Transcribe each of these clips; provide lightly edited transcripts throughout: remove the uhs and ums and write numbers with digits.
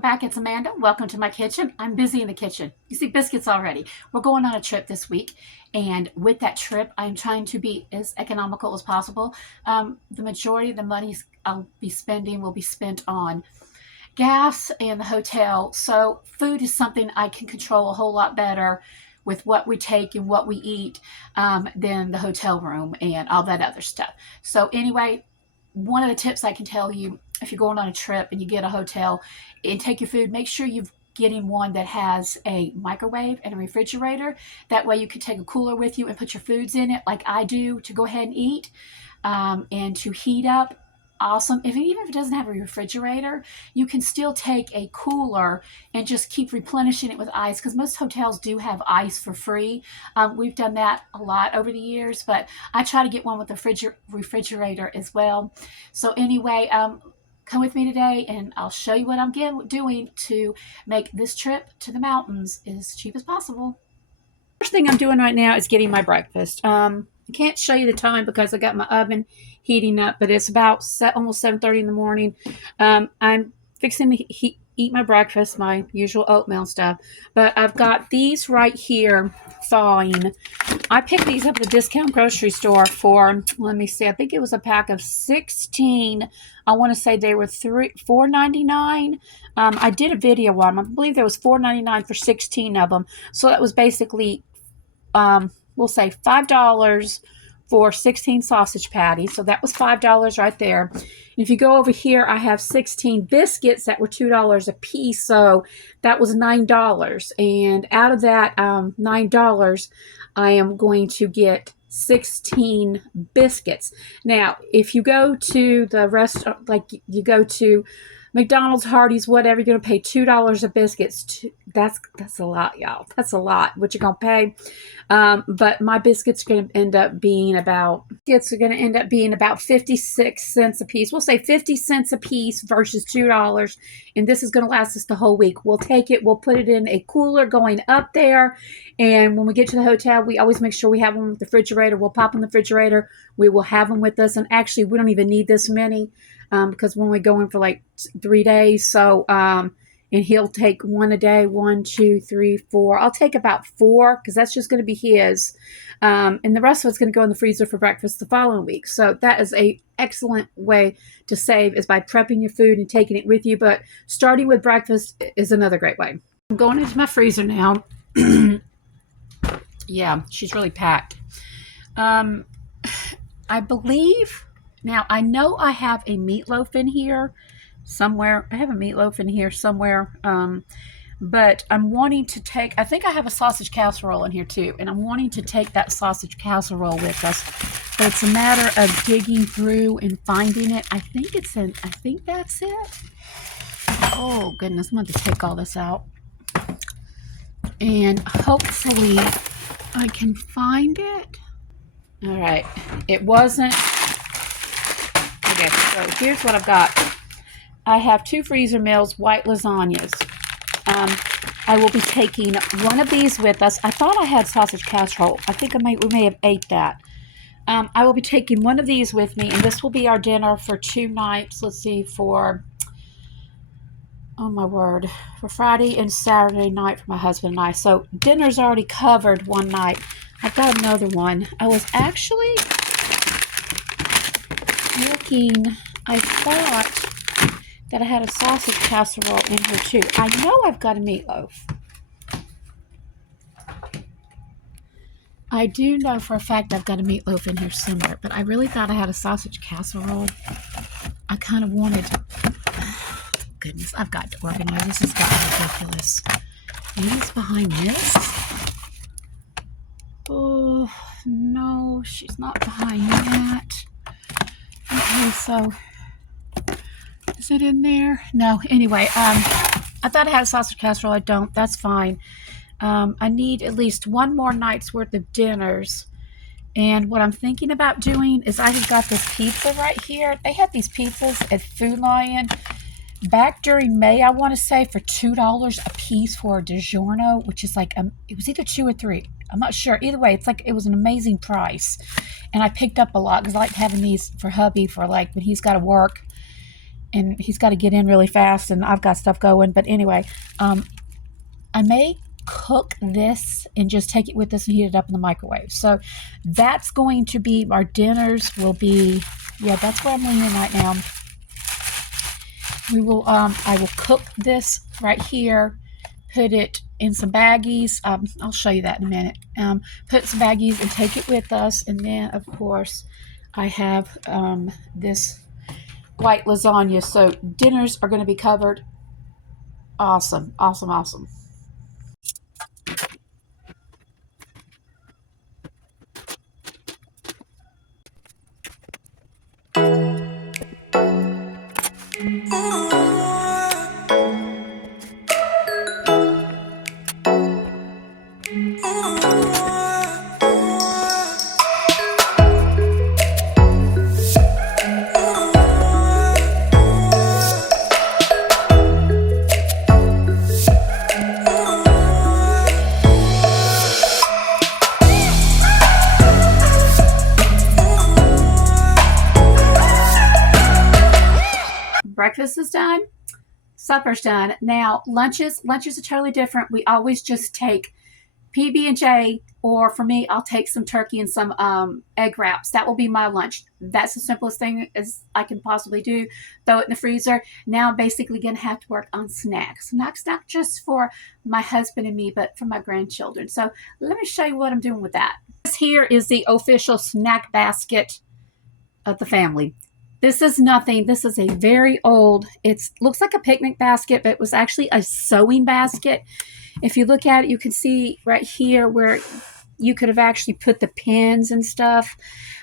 welcome back. It's Amanda. Welcome to my kitchen. I'm busy in the kitchen. You see biscuits already. We're going on a trip this week, and with that trip, I'm trying to be as economical as possible. The majority of the money I'll be spending will be spent on gas and the hotel. So food is something I can control a whole lot better with what we take and what we eat than the hotel room and all that other stuff. So anyway, one of the tips I can tell you, if you're going on a trip and you get a hotel and take your food, make sure you're getting one that has a microwave and a refrigerator. That way you can take a cooler with you and put your foods in it like I do to go ahead and eat and to heat up. Awesome. Even if it doesn't have a refrigerator, you can still take a cooler and just keep replenishing it with ice, because most hotels do have ice for free. We've done that a lot over the years, but I try to get one with a refrigerator as well. So anyway, come with me today and I'll show you what I'm doing to make this trip to the mountains as cheap as possible. First thing I'm doing right now is getting my breakfast. I can't show you the time because I got my oven heating up, but it's about almost 7:30 in the morning. I'm fixing to eat my breakfast, my usual oatmeal stuff, but I've got these right here thawing. I picked these up at the discount grocery store for, let me see, I think it was a pack of 16. I want to say they were $4.99. I did a video on them. I believe there was $4.99 for 16 of them. So that was basically we'll say $5 for 16 sausage patties. So that was $5 right there. And if you go over here, I have 16 biscuits that were $2 a piece. So that was $9. And out of that $9, I am going to get 16 biscuits. Now, if you go to the restaurant, like you go to McDonald's, Hardee's, whatever, you're going to pay $2 a biscuits. That's a lot, y'all. That's a lot what you're going to pay. But my biscuits are going to end up being about 56 cents a piece. We'll say 50 cents a piece versus $2. And this is going to last us the whole week. We'll take it. We'll put it in a cooler going up there. And when we get to the hotel, we always make sure we have them with the refrigerator. We'll pop in the refrigerator. We will have them with us. And actually, we don't even need this many. Because when we go in for like 3 days, so, and he'll take one a day, 1, 2, 3, 4. I'll take about 4 because that's just going to be his. And the rest of it's going to go in the freezer for breakfast the following week. So that is a excellent way to save, is by prepping your food and taking it with you. But starting with breakfast is another great way. I'm going into my freezer now. Yeah, she's really packed. I believe... Now, I know I have a meatloaf in here somewhere. I have a meatloaf in here somewhere. But I'm wanting to take, I think I have a sausage casserole in here too. And I'm wanting to take that sausage casserole with us. But it's a matter of digging through and finding it. I think that's it. Oh, goodness. I'm going to take all this out. And hopefully I can find it. All right. It wasn't. Okay, so here's what I've got. I have 2 freezer meals, white lasagnas. I will be taking one of these with us. I thought I had sausage casserole. I think we may have ate that. I will be taking one of these with me, and this will be our dinner for 2 nights. Let's see, oh my word, for Friday and Saturday night for my husband and I. So dinner's already covered one night. I've got another one. I was actually looking, I thought that I had a sausage casserole in here too. I know I've got a meatloaf. I do know for a fact I've got a meatloaf in here somewhere, but I really thought I had a sausage casserole. I kind of wanted, goodness, I've got to organize. This has gotten ridiculous. Maybe it's behind this? Oh, no, she's not behind that. Okay, so is it in there? No. Anyway, I thought I had a sausage casserole. I don't. That's fine. I need at least 1 more night's worth of dinners. And what I'm thinking about doing is I have got this pizza right here. They had these pizzas at Food Lion back during May, I want to say, for $2 a piece for a DiGiorno, which is like, it was either 2 or 3. I'm not sure. Either way, it's like, it was an amazing price. And I picked up a lot because I like having these for hubby for like when he's got to work. and he's got to get in really fast, and I've got stuff going. But anyway, I may cook this and just take it with us and heat it up in the microwave. So that's going to be our dinners. Will be, yeah, that's where I'm leaning right now. We will, I will cook this right here, put it in some baggies. I'll show you that in a minute. Put some baggies and take it with us. And then, of course, I have this white lasagna. So dinners are going to be covered. Awesome, awesome, awesome. Breakfast is done. Supper's done. Now lunches are totally different. We always just take PB&J, or for me, I'll take some turkey and some egg wraps. That will be my lunch. That's the simplest thing as I can possibly do. Throw it in the freezer. Now I'm basically going to have to work on snacks. Snacks not just for my husband and me, but for my grandchildren. So let me show you what I'm doing with that. This here is the official snack basket of the family. This is nothing. This is a very old, it looks like a picnic basket, but it was actually a sewing basket. If you look at it, you can see right here where you could have actually put the pins and stuff,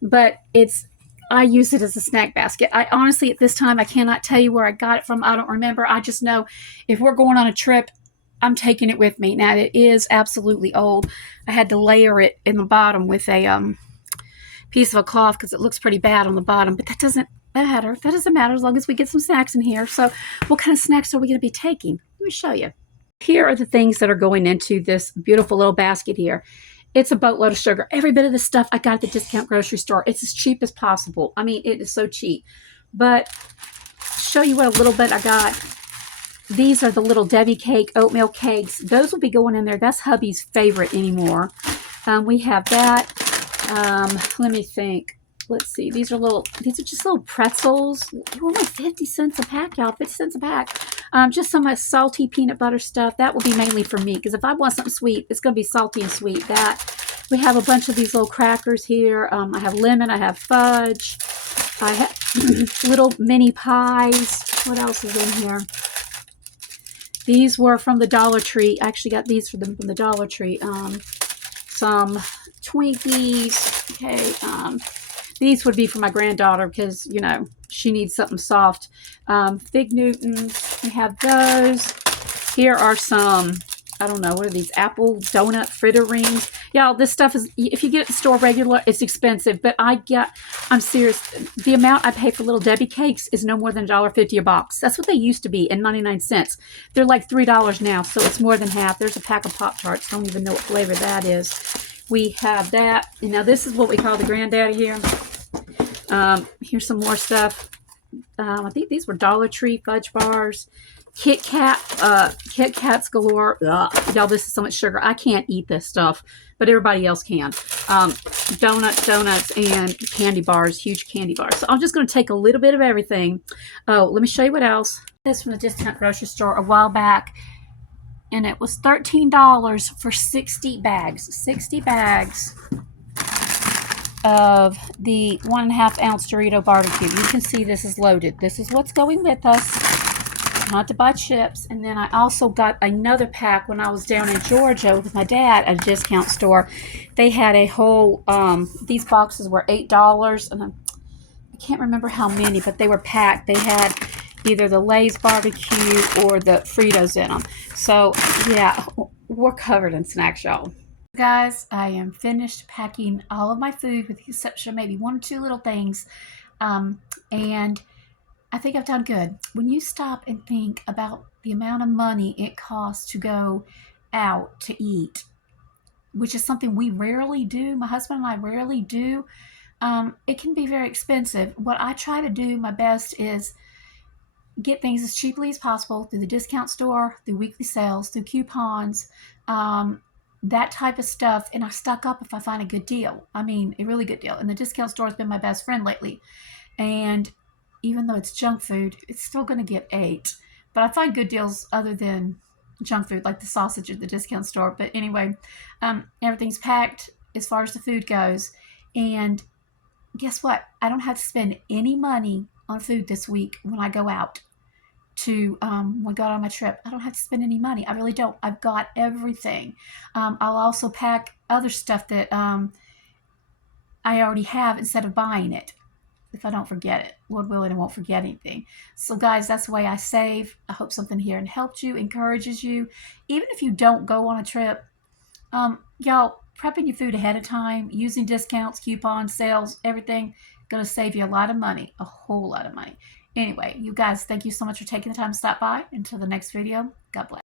but I use it as a snack basket. I honestly, at this time, I cannot tell you where I got it from. I don't remember. I just know if we're going on a trip, I'm taking it with me. Now, it is absolutely old. I had to layer it in the bottom with a piece of a cloth because it looks pretty bad on the bottom, but that doesn't matter. That doesn't matter as long as we get some snacks in here. So what kind of snacks are we going to be taking? Let me show you. Here are the things that are going into this beautiful little basket here. It's a boatload of sugar. Every bit of this stuff I got at the discount grocery store. It's as cheap as possible. I mean, it is so cheap. But show you what a little bit I got. These are the little Debbie cake, oatmeal cakes. Those will be going in there. That's hubby's favorite anymore. We have that. Let me think. Let's see. These are just little pretzels. They're only 50 cents a pack, y'all. 50 cents a pack. Just some salty peanut butter stuff. That will be mainly for me, because if I want something sweet, it's going to be salty and sweet. We have a bunch of these little crackers here. I have lemon. I have fudge. I have little mini pies. What else is in here? These were from the Dollar Tree. I actually got these from the Dollar Tree. Some Twinkies. Okay. These would be for my granddaughter because, she needs something soft. Fig Newtons. We have those. Here are some, I don't know, what are these? Apple donut fritter rings. Y'all, this stuff is, if you get it at the store regular, it's expensive. But I'm serious. The amount I pay for little Debbie cakes is no more than $1.50 a box. That's what they used to be, and 99 cents. They're like $3 now, so it's more than half. There's a pack of Pop-Tarts. Don't even know what flavor that is. We have that. And now this is what we call the granddaddy here. Here's some more stuff. I think these were Dollar Tree fudge bars. Kit Kats galore. Ugh. Y'all, this is so much sugar. I can't eat this stuff, but everybody else can. Donuts, and candy bars, huge candy bars. So I'm just going to take a little bit of everything. Oh, let me show you what else. This from the discount grocery store a while back, and it was $13 for 60 bags. 60 bags of the 1.5 ounce Dorito barbecue. You can see this is loaded. This is what's going with us. Not to buy chips. And then I also got another pack when I was down in Georgia with my dad at a discount store. They had a whole, these boxes were $8, and I can't remember how many, but they were packed. They had either the Lay's barbecue or the Fritos in them. So yeah, we're covered in snacks, y'all. Guys, I am finished packing all of my food with the exception of maybe one or two little things. And I think I've done good. When you stop and think about the amount of money it costs to go out to eat, which is something we rarely do, my husband and I rarely do, it can be very expensive. What I try to do my best is get things as cheaply as possible through the discount store, through weekly sales, through coupons, um, that type of stuff. And I stock up if I find a good deal. I mean, a really good deal. And the discount store has been my best friend lately. And even though it's junk food, it's still going to get ate. But I find good deals other than junk food, like the sausage at the discount store. But anyway, everything's packed as far as the food goes. And guess what? I don't have to spend any money on food this week when I go out when I go out on my trip. I don't have to spend any money. I really don't. I've got everything. I'll also pack other stuff that I already have instead of buying it if I don't forget it. Lord willing, I won't forget anything. So, guys, that's the way I save. I hope something here and helped you, encourages you. Even if you don't go on a trip, y'all, prepping your food ahead of time, using discounts, coupons, sales, everything, going to save you a lot of money, a whole lot of money. Anyway, you guys, thank you so much for taking the time to stop by. Until the next video, God bless.